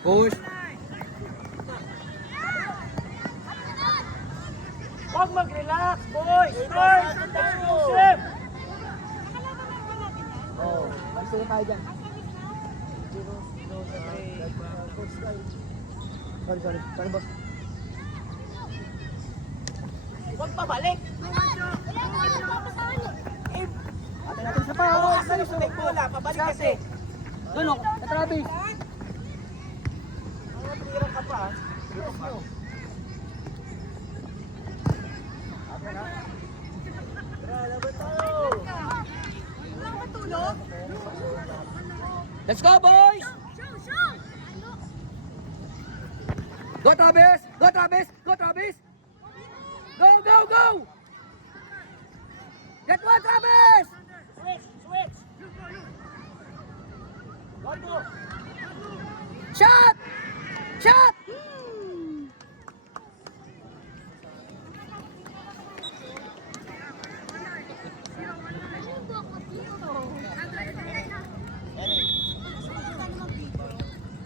Push. Huwag mag-relax, boys! Start! Exclusive! Oh, magsulo tayo dyan. Sorry boss. Huwag pabalik! Atin natin sa pa. Oo, asan yung may bola? Pabalik kasi. Doon o, na Travis. Tirang ka pa. Let's go boys! Go Travis! Go Travis! Go Travis! Go, go, go! Get one Travis! Switch! Switch! Go! Shot! Shot!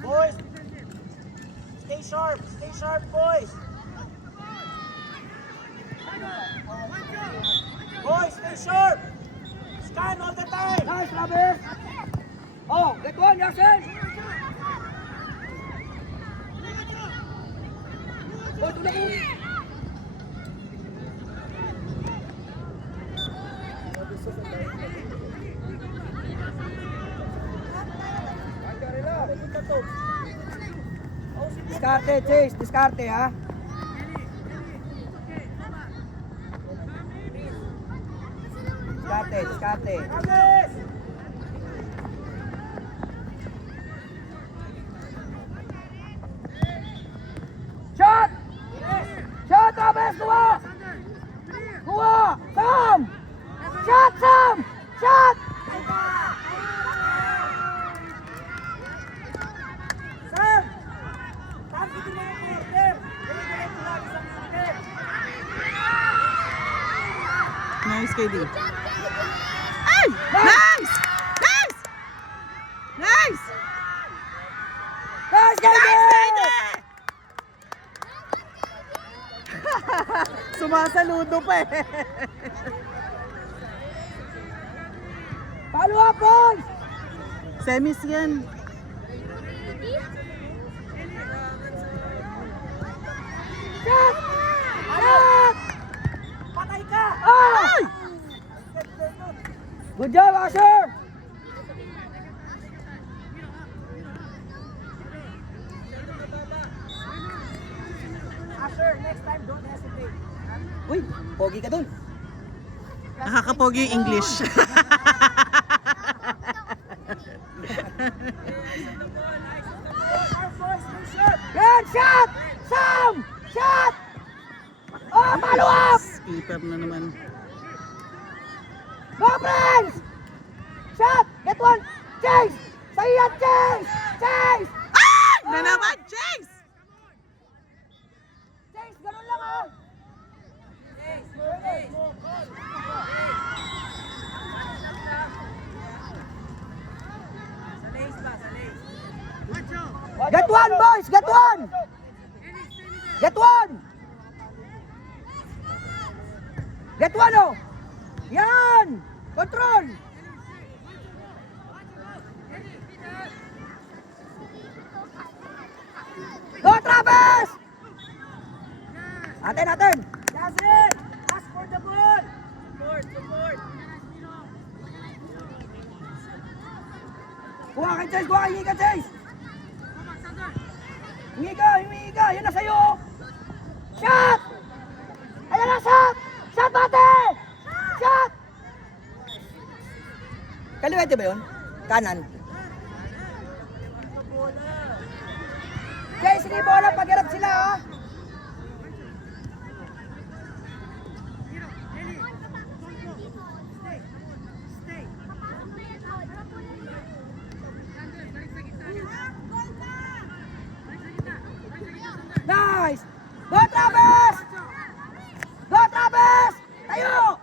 Boys! Stay sharp! Stay sharp, boys! Boys, stay sharp! Scan all the time! Nice Travis! Oh, get one Yasin! Go to the room! Diskarte, Chase, diskarte ha. Diskarte, diskarte. Travis! Shot! Shot, Travis, kuha! Kuha! Sam! Shot, Sam! Shot! Sam! Tapitin mo yung quarter! Diretso lang isang quarter! Nice, KD. Ay! Nice! Nice! Nice! Nice, KD! Sumasaludo pa eh. Follow up, boys! Semis yan. Shot! Shot! Patay ka! Ah! Good job, Asher! Asher, next time don't hesitate. Uy, pogi ka dun. Nakakapogi yung English. Sharp, boys! Stay sharp! Good shot! Sam! Shot! Oh, follow up! Keeper na naman. Go, friends! Shot! Get one! Chase! Sa'yo yan, Chase! Chase! Ay! Na naman, Chase! Chase, ganun lang ah! Get one, boys! Get one! Get one! Get one, oh! Yan! Control! Go, Travis! Atin, atin! Yasin! Ask for the ball! Support! Support! Kuha kay Chase! Kuha kay Hingi ka, Chase! Hingi ka! Hingi ka! Yan na sa'yo! Shot! Ayan na, shot! Shot, bate! Shot! Kaliwete ba yun? Kanan? Chase, hindi bola! Pag-irap sila, ha? Nice! Go, Travis! Go, Travis! Tayo!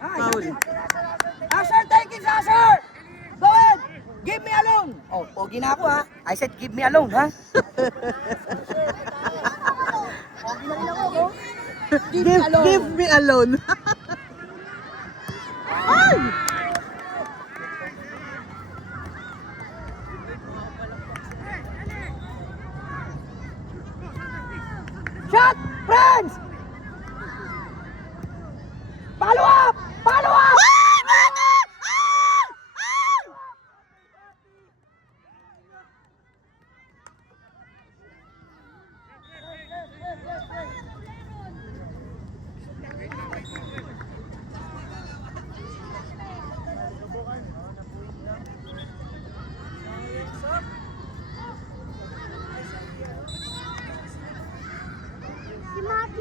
Ay, Foul. Asher, take it, Asher! Go ahead! Give me alone. Oh, pogi na ako ha. I said give me alone ha. Pogi na rin ako. Oh. Give me alone. Give me alone. Ay! Shot! Friends! Follow up! Follow up!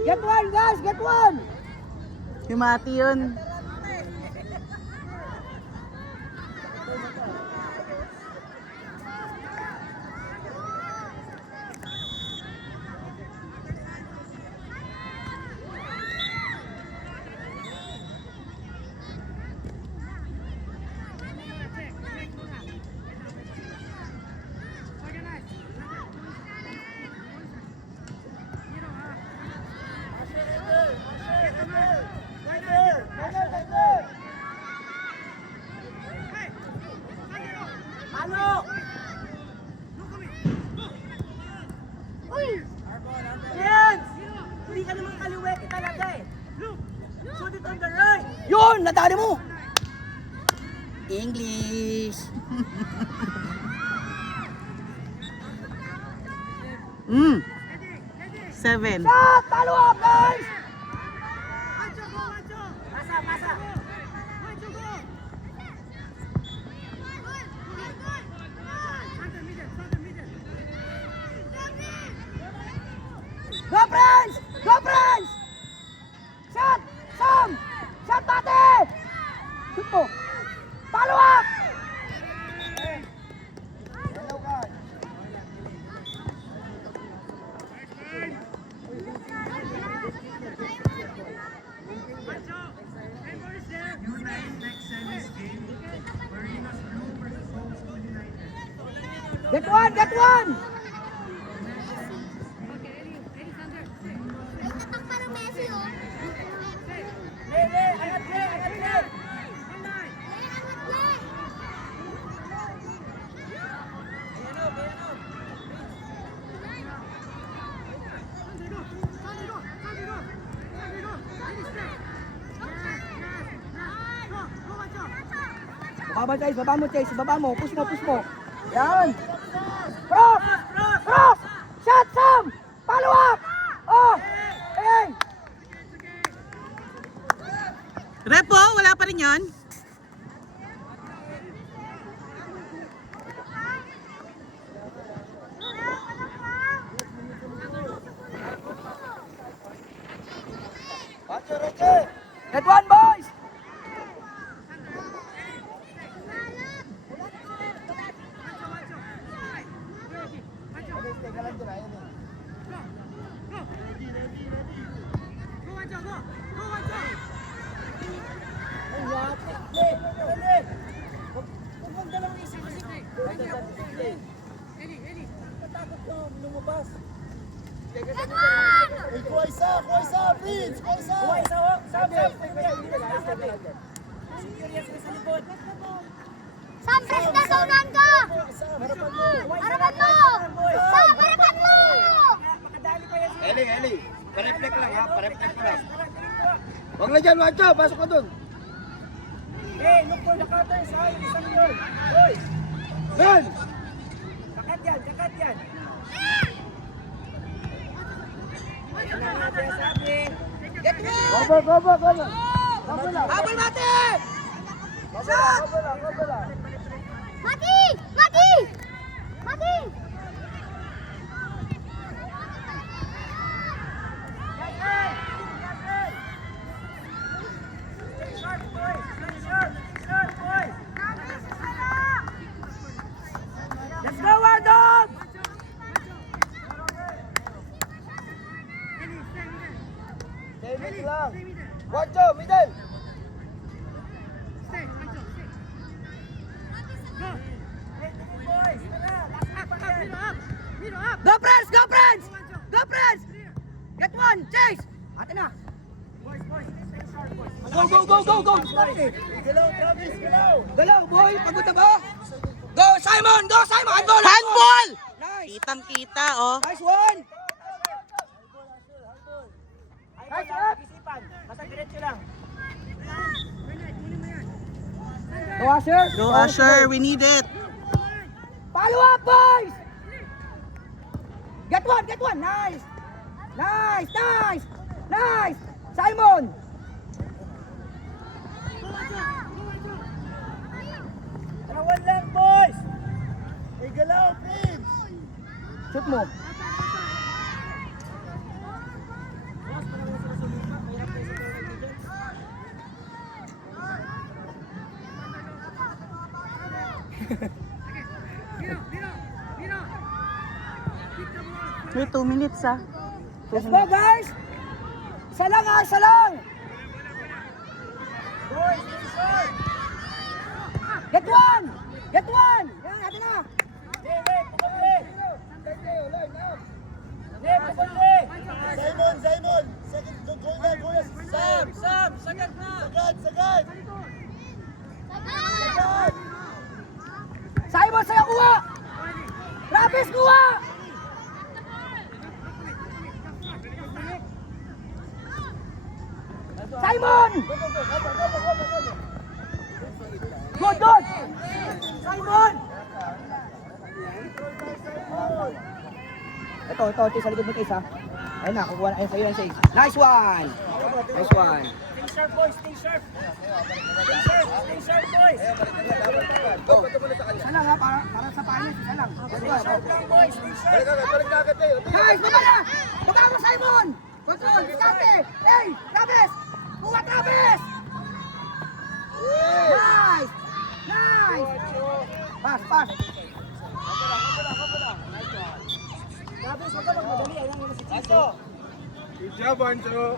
Get one guys! Get one! Si Mati yun. Ano? Friends! Hindi ka naman kaliwete talaga eh. Shoot it on the right. Yun! Nadali mo! English! Mm. 7. Shot! Follow up guys! Pasa, pasa. Go friends! Go friends! Shot! Sam! Shot Mate! Shoot mo! Follow up! Get one! Get one! Lele, angat le, angat le. Baba Chase, baba mo Chase, baba mo, push mo, push mo. Yan. Cross! Cross! Shot Sam! Follow up! Oh! Hey! Repo, wala pa rin yun? Get one boys! Kuha isa, Prince! Kuha isa! Kuha isa, oh! Sam! Serious ka sa likod. Sam, press na saunan ka! Harapan mo! Sam, harapan mo! Makadali pa yan. Eli, pa-reflect lang ha, pa-reflect lang. Huwag na dyan, Wancho, pasok ka dun. Hey, look for the cutter, Sam! Isang yun! Hoy! Yan! Kakat yan, kakat yan! Go! Habol Mate! Mati! Mati! Mati! Sharp, boys! Sharp, boys! Let's go, War Dog! David lang. Wancho, middle. Ate na. Go, go, go, go, go. Galaw, Travis, galaw. Galaw, boy. Pagod na ba? Go, Simon. Go, Simon. Handball. Handball! Nice. Kitang-kita, oh. Nice one. Ay, pag-isipan. Basta diretso lang. Go, Asher. Go, Asher. We need it. Follow up, boys. Get one, get one. Nice. Nice, nice. Nice. Simon. Tarawan lang, boys. May galaw, Prince. Shoot mo. May 2 minutes, ah. Let's go, guys. Isa lang, isa lang. Boys, Wilson. Get one. Get one. Yan, natin na. Pukunti. Pukunti. Simon. Second, go na. Sam, sagad na. Sagad. Simon, sa'yo kuha. Travis, kuha. Simon. Good, good. Simon. Ito, sa likod mo, Case, ha? Ayun na, kukuha na. Ayun, sa'yo yan, Case. Nice one. Nice one. Stay sharp, boys. Stay sharp, boys. Isa lang, ha? Para sa panis, isa lang. Stay sharp lang, boys. Stay sharp. Guys, baba na! Baba mo, Simon! Control, diskarte! Hey, Travis! Kuha, Travis! Nice! Nice! Pass! Travis, huwag ka magmadali. Ayan yung si Chiso. Good job, Ancho.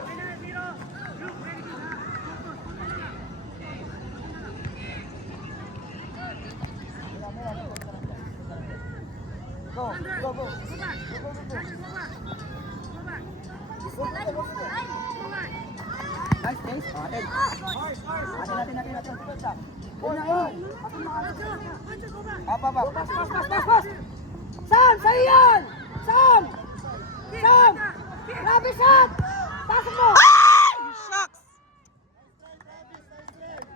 Go! Nice, Case. Atin. Atin. Una, Apa. Pass. Sam, sa'yo yan! Sam! Travis, shot! Pasok mo! Shucks!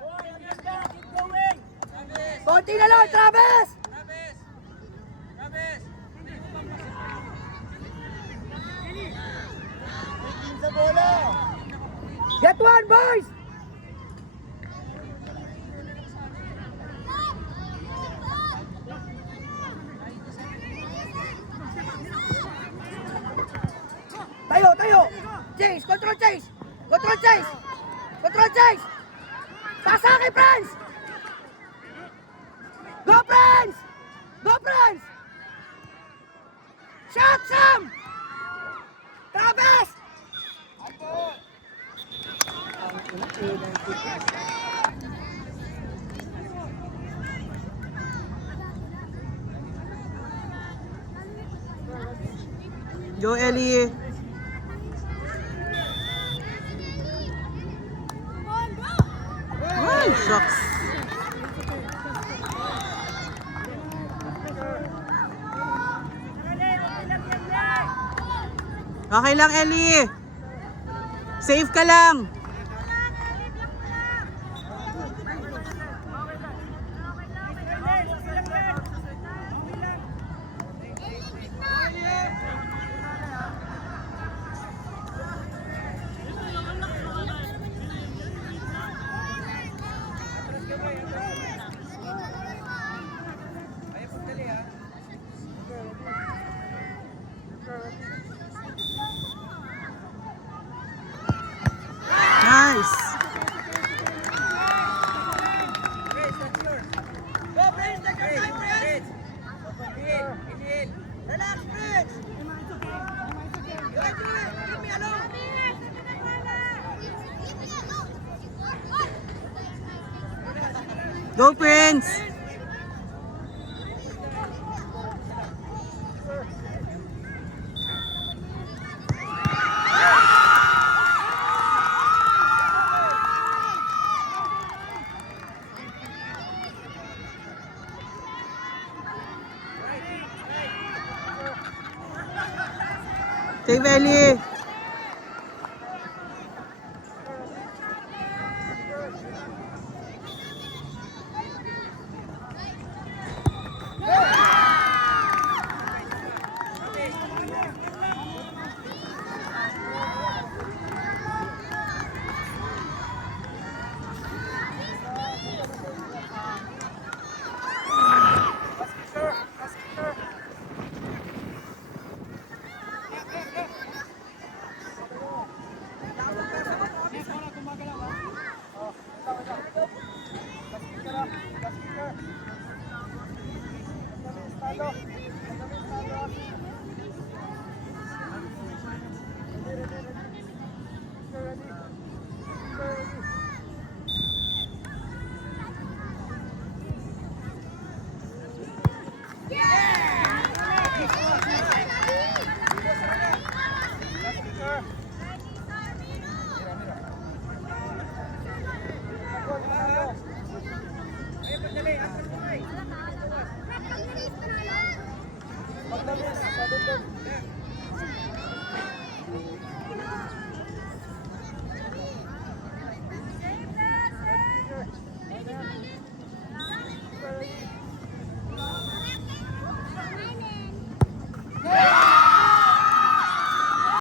Boy, agad ka. Keep going. Konti na lang, Travis! Sa bola. Get one, boys! Tayo! Chase! Control chase! Pasa kay Franz! Go, Franz! Shot, Sam! Travis! Go, Ellie. Ay, shucks. Okay lang, Ellie. Safe ka lang. Nice. Relax, Prince! You are doing it! Leave me alone! Go, Prince. Save Ellie.